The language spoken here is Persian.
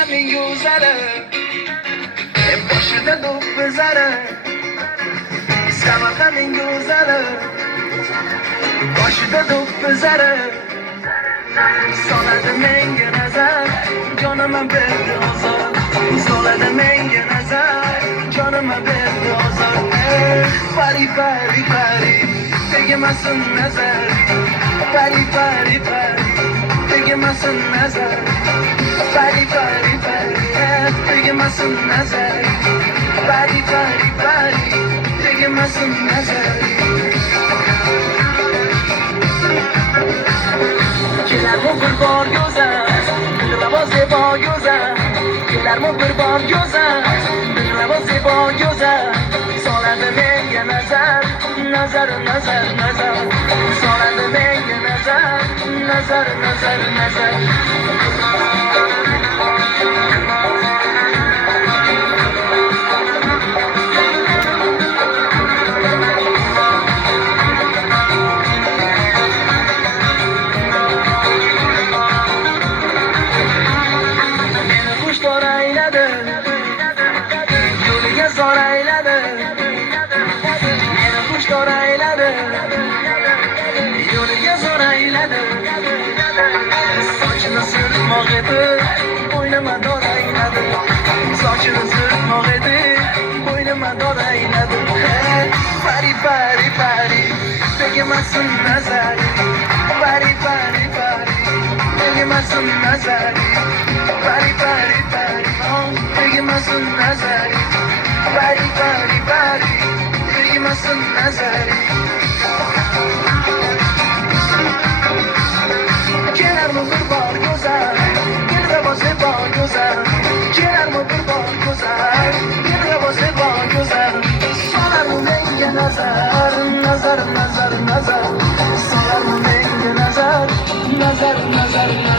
همین گذره باشده دو بزره سمر همین گذره باشده دو بزره سالده منگ نظر جانم برده آزار سالده منگ نظر جانم برده آزار پری پری پری دیگه مسون نظر پری پری پری دیگه مسون نظر پری پری پری دیگه مسون نظر پری پری پری دیگه مسون نظر Gelermo kurban gözler, dilrava zeba gözler. Gelermo kurban gözler, dilrava zeba gözler. Solade menga nazar, nazar, nazar, nazar. Solade menga nazar, nazar, nazar, nazar. Zor eyledi Yeni kuşlar eyledi Yolga zor eyledi Saçını sırtmaq edi Boynuma dor eyledi Saçını sırtmaq edi Boynuma dor eyledi Pari pari pari Tegemesin nazari Pari pari pari Tegemesin nazari Pari pari pari Tegemesin nazari Bari bari bari Kıymasın nazari Kenar mı bir bar güzel Bir de bazı bar güzel Kenar mı bir bar güzel Bir de bazı bar güzel Sorar mı menge nazar Nazar nazar nazar Sorar mı menge nazar Nazar nazar nazar